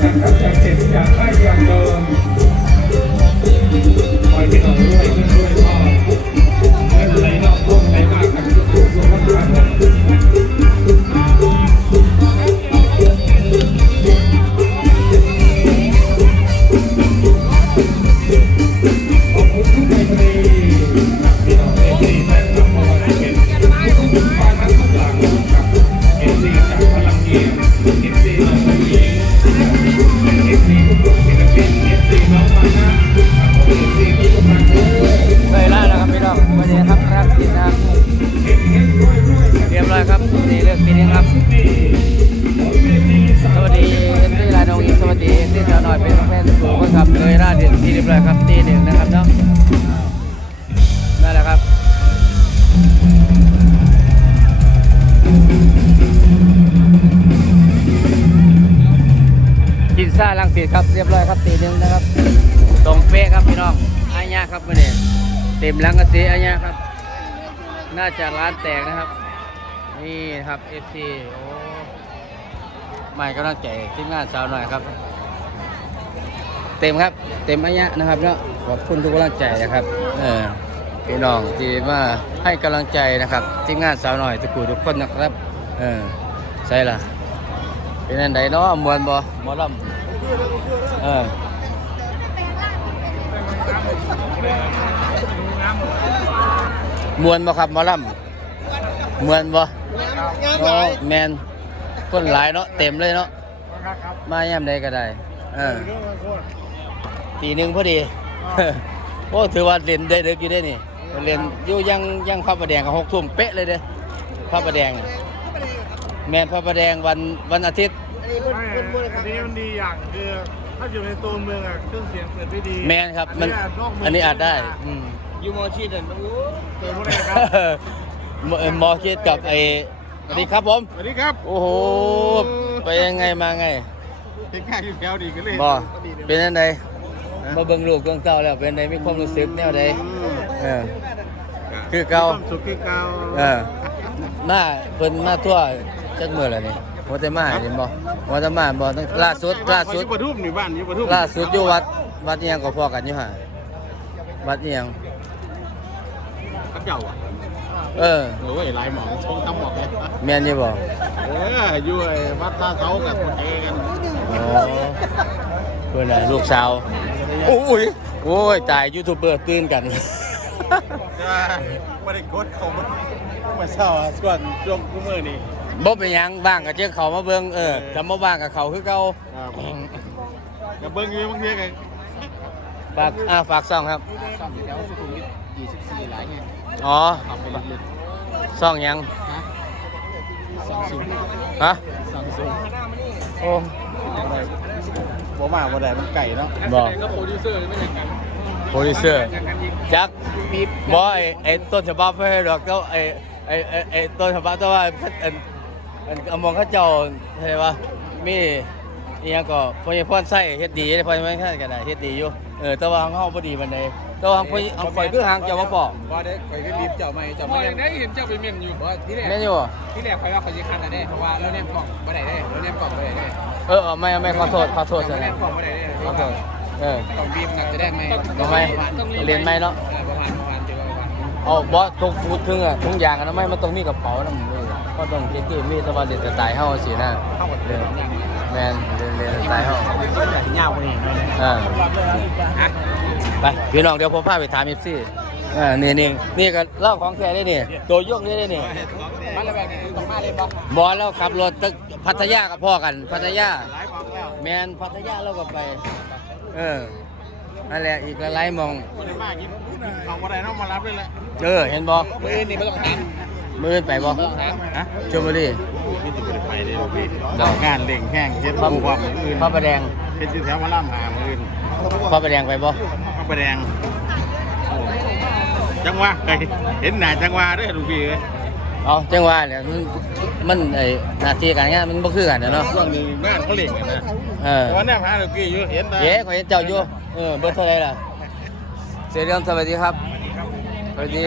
Gracias. อะปีนี้ครับ สวัสดีเอฟซีลาดงอีสวัสดีเอฟซีสาวหน่อยเป็นแฟนสูงครับเลยราดเด่นทีเรียบร้อยครับตีหนึ่งนะครับเนาะนั่นแหละครับกินซ่าลังสีครับเรียบร้อยครับตีหนึ่งนะครับตรงเป๊ะครับพี่น้องอาญาครับมื่อนี่ยเต็มลังกระสีอาญาครับ น่าจะร้านแตกนะครับ นี่นะครับ FC โอ้ใหม่กำลังใจทีมงานสาวหน่อยครับ เต็มครับ เต็มอาญะนะครับเนาะขอบคุณทุกกำลังใจนะครับ เออพี่น้องที่มาให้กำลังใจนะครับทีมงานสาวหน่อยทุกคนทุกคนนะครับ เออใช่ละเป็นอันใดเนาะมวนบ่หมอลำเออมวนบ่ครับหมอลำ มวนบ่โอ้แมนคนหลายเนาะเต็มเลยเนาะมาย่ำใดก็ได้เออตีหนึ่งพอดีโอ้ถือว่าเล่นได้เด็กอยู่ได้นี่เล่นอยู่ยังยังพระประแดงกับหกทุ่มเป๊ะเลยเด้พระประแดง แมนพระประแดงวันวันอาทิตย์ไม่อันนี้มันดีอย่างคือถ้าอยู่ในตัวเมืองอะเครื่องเสียงเปิดไม่ดีแมนครับมันอัอันนนี้นี้อาอาจจนอกเมืองได้อืมยูโมชีเด่นโอ้เปิดพวกนี้ครับห มอหมอคิดกับไอ้สวัสดีครับผม สวัสดีครับโอ้โห ไปยังไงมาไงเห็นง่ายอยู่แถวดีก็เลยบอเป็นยังไงมาเบิ่งลูกเบิ่งเต้าแล้วเป็นไงมีความรู้สึกแนวใดเออคือเก่าความสุขคือเก่าเออมาเพิ่นมาทั่วจักมื้อแล้วนี่ว่าแต่มาเห็นบ่ว่าแต่มาบ่ตั้งล่าสุดล่าสุดอยู่ปทุมนี่บ้านอยู่ปทุมล่าสุดอยู่วัดวัดอีหยังก็พอกันอยู่ห่าวัดอีหยังกับเจ้าอะ เออโอ้ยหลายหมองชงทำหมอกเลยแม่นอยู่บ่ เอออยู่ไอ้วัดท่าเสากับคนเอกันอ๋อเพิ่นน่ะลูกสาวโอ้ยโอ้ยตายยูทูบเบอร์ตื่นกันใช่ไม่ได้กดเขามาเศร้าอะส่วนช่วงกูมือนี่ บ่เป็นหยังบ้างก็เจอเขามาเบิ่งเออจำบ่บ้างกับเขาคือเก่าครับ กับเบิ้งอยู่บางทีกันฝากอ่าฝากซ่องครับ ซ่อมอยู่แถวสุขุมวิท 24หลายไงอ๋อขับไปลึกซ่องหยังๆฮะสองศูนย์ฮะสองศูนย์โอ้บ่มาบ่ได้มันไก่เนาะบ่ก็โปรดิวเซอร์ไม่ได้กันโปรดิวเซอร์จักบ่ไอ้ไอ้ต้นฉบับไม่ให้ดอกก็ไอ้ไอ้ไอ้ไอ้ต้นฉบับแต่ว่าอันอันเอามองเขาเจ้าใช่ปะมีอีหยังก็พอยพรใส่เฮ็ดดีพอยไม่ใช่ก็ได้เฮ็ดดีอยู่เออแต่ว่าของเฮาบ่ดีปานใด แต่ว่าพอยเอาข่อยคือหางเจ้าบ่พอบ่ได้ข่อยก็รีบเจ้าไม่เจ้าไม่ได้เห็นเจ้าไปเมียนอยู่บ่ที่แรกแม่นอยู่บ่ที่แรกข่อยว่าข่อยสิคันได้เพราะว่าเราแนมกล่องบ่ได้ได้เราแนมกล่องบ่ได้ได้เออเอาไม่เอาไม่ขอโทษขอโทษเราซะแนนะมกล่องบ่ได้ได้ขอโทษเออกล่องบีมน่าจะได้ไหมเอาไหมเรียนไหมเนาะประมาณประมาณเจอประมาณเอาบ่ทุกพูดถึงอะทุกอย่างอะนะไม่มันต้องมีกระเป๋านำเลยก็ต้องเก็บๆมีแตะวันเด็ดสไตล์เฮาสินะเข้ากับเรีเดิยนมอย่างนี้แม่นเรียนเรียนสไตล์เฮาที่ยาวกว่านี้หน่อยนะอ่าฮะ ไปพี่น้องเดี๋ยวผมพาไปถาม FC อ่านี่นี่นี่ก็เล่าของแท้ได้นี่ตัวยกนี่ได้นี่มันระแบบนี้ต้องมาเลยป่ะบ่แล้วขับรถตึกพัทยากับพ่อกัน พัทยาหลายบอกแล้วแม่นพัทยาเราก็ไป เออนั่นแหละอีกหลายๆหมองบ่ได้มากกินของบ่ได้เนาะมารับเลยแหละเออเห็นบ่มื้อนี้บ่ต้องถามมื้ออื่นไปบ่ฮะชลบุรีพี่ติบ่ได้ไปเลยพี่ดอกงานเล่งแห้งเฮ็ดพระผู้ความอื่นพระประแดงเฮ็ดอยู่แถวมาล่ามหามื้ออื่น พระประแดงไปบ่พระประแดง จังหวะเคยเห็นหน้าจังหวะเด้อลูกพี่เอ้ยเอาจังว่าเนี่ยมันมันไอ้หน้าที่การงานมันบ่คือกันนะเนาะช่วงนี้งานเขาเล่งกันนะเออแต่ว่าแนมหาลูกพี่อยู่เห็นนะเย้ขอยเห็นเจ้าอยู่เออเบอร์เท่าไหร่ล่ะเสียเรียมสวัสดีครับสวัสดี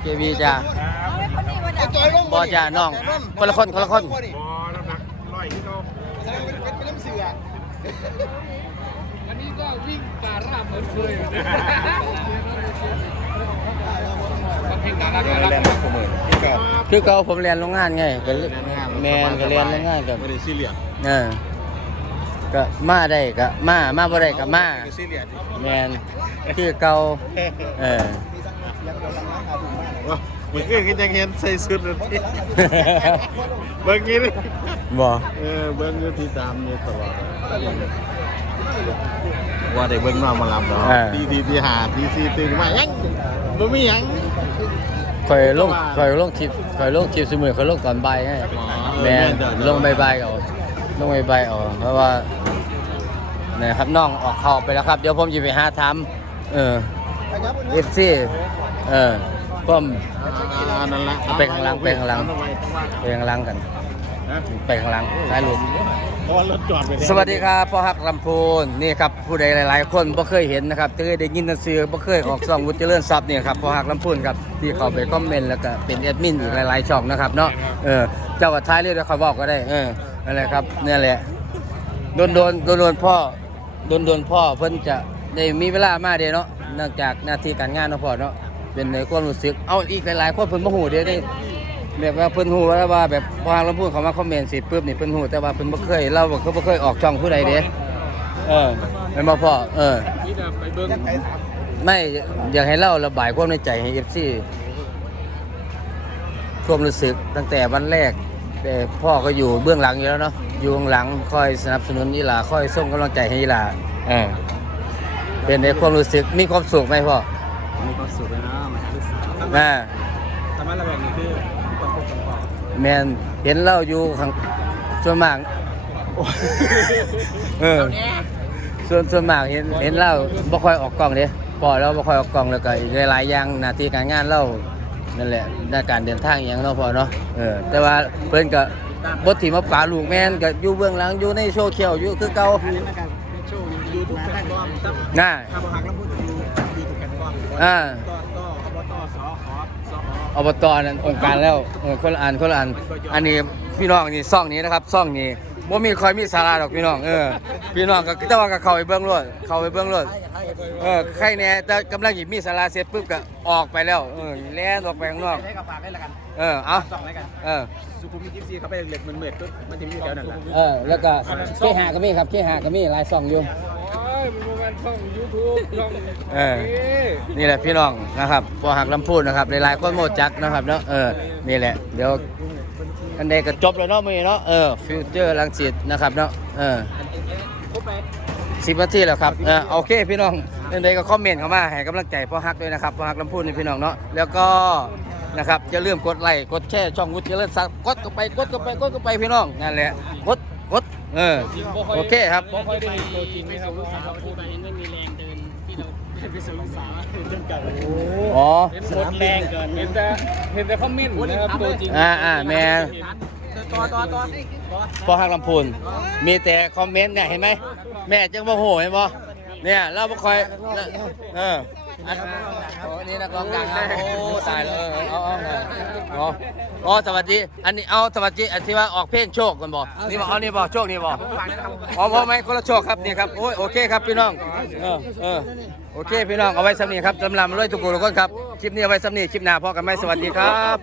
เจบีจ้าบอจ้าน้องคนละคนคนละคนบ่น้ำหนักร้อยกิโลอันนี้ก็วิ่งป่าราบเหมือนเคยอยู่นะเพล งดาราดาราแล่นมาคู่มือนี่ก็คือเก่าผมเรียนโรงงานไงก็แมนก็เรียนโรงงานกับบ่ได้ซีเรียสเออก็มาได้ก็มามาบ่ได้ก็มาก็ซีเรียสแมนคือเก่าเออว่าเมื่อคืนก็ยังเห็นใส่ชุดเลยเบิ่งนี้นี่บ่เออเบิ่งอยู่ที่ตามนี่ตลอด ว่าได้เบิ่งน้องมารับเนาะทีทีที่หาทีซีตึงมายังบ่มีหยังข่อยลงข่อยลงคลิปข่อยลงคลิปสมือข่อยลงก่อนบ่ายให้แม่นลงใบๆเอาลงใบๆเอาเพราะว่านะครับน้องออกเข้าไปแล้วครับเดี๋ยวผมจะไปหาทำเออเอฟซีเออป้อมอ่านั่นแหละไปข้างหลังไปข้างหลังไปข้างหล่างกันนะไปข้างหล่างถ่ายรูป เพราะว่ารถจอดไปแล้วสวัสดีครับพ่อฮักลำพูนนี่ครับผู้ใดหลาย ๆ คนบ่เคยเห็นนะครับเคยได้ยินแต่ชื่อบ่เคยออกช่องวุฒิเจริญทรัพย์นี่ครับพ่อฮักลำพูนครับที่เขาไปคอมเมนต์แล้วก็เป็นแอดมินอีกหลาย ๆ ช่องนะครับเนาะเออเจ้าว่าท้ายเรื่องเดี๋ยวเขาบอกก็ได้เออนั่นแหละครับนี่แหละโดนโดนโดนโดนพ่อโดนโดนพ่อเพิ่นจะได้มีเวลามาเด้เนาะเนื่องจากหน้าที่การงานเนาะพ่อเนาะเป็นในความรู้สึกเอาอีกหลายๆคนเพิ่นบ่ฮู้เด้นี่ แบบว่าเพิ่นฮู้ว่าว่าแบบพอเราพูดเขามาคอมเมนต์สิปุ๊บนี่เพิ่นฮู้แต่ว่าเพิ่นบ่เคยเราบ่เคยบ่เคยออกช่องผู้ใดเด้เออแม่นบ่พ่อเออนี่จะไปเบิ้งไม่อยากให้เล่าระบายความในใจให้ FC ความรู้สึกตั้งแต่วันแรก แต่พ่อก็อยู่เบื้องหลังอยู่แล้วเนาะอยู่เบื้องหลังคอยสนับสนุนอีหลาคอยส่งกำลังใจให้อีหลาเออเป็นในความรู้สึกมีความสุขไหมพ่อมีความสุขเลยนะมาหาลูกสาวอ่าธรรมะระแวงนี่คือ แมนเห็นเราอยู่ข้างส่วนมากเออส่วนส่วนมากเห็นเห็นเราบ่ค่อยออกกล้องเด้พอเราบ่ค่อยออกกล้องแล้วก็อีกหลายๆอย่างหน้าที่การงานเรานั่นแหละในการเดินทางอย่างเนาะพอเนาะเออแต่ว่าเพิ่นก็บ่ถิ่มาปาลูกแมนก็อยู่เบื้องหลังอยู่ในโซเชียลอยู่คือเก่าน่าอ่า ก็ก็อบตสอขอส ออบตนั่นองค์การแล้วเออคนละอันคนละอันอันนี้พี่น้องนี่ซ่องนี้นะครับซ่องนี้บ่มีคอยมีสาระดอกพี่น้องเออพี่น้องก็แต่ว่าก็เข้าไปเบิ่งรถเข้าไปเบิ่งรถเออใครแน่แต่กำลังหยิบมีสาระเสร็จปุ๊บก็ออกไปแล้วเออแล่นออกไปข้างนอกใช้กับฝากได้ละกันเออเอาสองได้กันเออสุขุมวิทยี่สิบสี่เขาไปเหล็กเหมือนเหมือนปุ๊บมันจะมีอยู่แถวนั้นแหละเออแล้วก็เคหาก็มีครับเคหาก็มีหลายซ่องอยู่ มันเป็นช่องยูทูบช่องเออ นี่แหละพี่น้องนะครับพอหักลำพูดนะครับหลายๆคนโมดจักนะครับเนาะเออนี่แหละเดี๋ยวอันใดก็จบแล้วเนาะมีเนาะเออฟิวเจอร์ลังสิตนะครับเนาะเออสิบนาทีแล้วครับเออโอเคพี่น้องเรื่องใดก็คอมเมนต์เข้ามาให้กำลังใจพ่อฮักด้วยนะครับพ่อฮักลำพูนนี่พี่น้องเนาะแล้วก็นะครับอย่าลืมกดไลค์กดแชร์ช่องวุฒิเจริญศักดิ์กดเข้าไปกดเข้าไปกดเข้าไปพี่น้องนั่นแหละกดกด เออ โอเคครับบ่ค่อยได้เห็นตัวจริงนะครับลูกสาวที่ไปเห็นไม่มีแรงเดินที่เราไปส่งลูกสาวเดินกันอ๋อ เห็นหมดแรงเกินเห็นแต่เห็นแต่คอมเมนต์นะครับตัวจริงอ่าอ่าแม่ ต่อต่อต่อพ่อฮักลำพูนมีแต่คอมเมนต์เนี่ยเห็นไหม แม่จังโมโหเห็นบ่เนี่ย เราบ่ค่อย เอออัน โอ้นี่นักร้องดังครับโอ้ตายแล้วเออเอาเอาเอาเอาอ๋อสวัสดีอันนี้เอาสวัสดีอันที่ว่าออกเพลงโชคกันบ่นี่บ่เอานี่บ่โชคนี่บ่อ๋อพอไหมคนละโชคครับนี่ครับโอ้ยโอเคครับพี่น้องเออเออโอเคพี่น้องเอาไว้สำนีครับลำหรับรวยทุกคนทุกคนครับคลิปนี้เอาไว้สำนีคลิปหน้าพอกันไหมสวัสดีครับ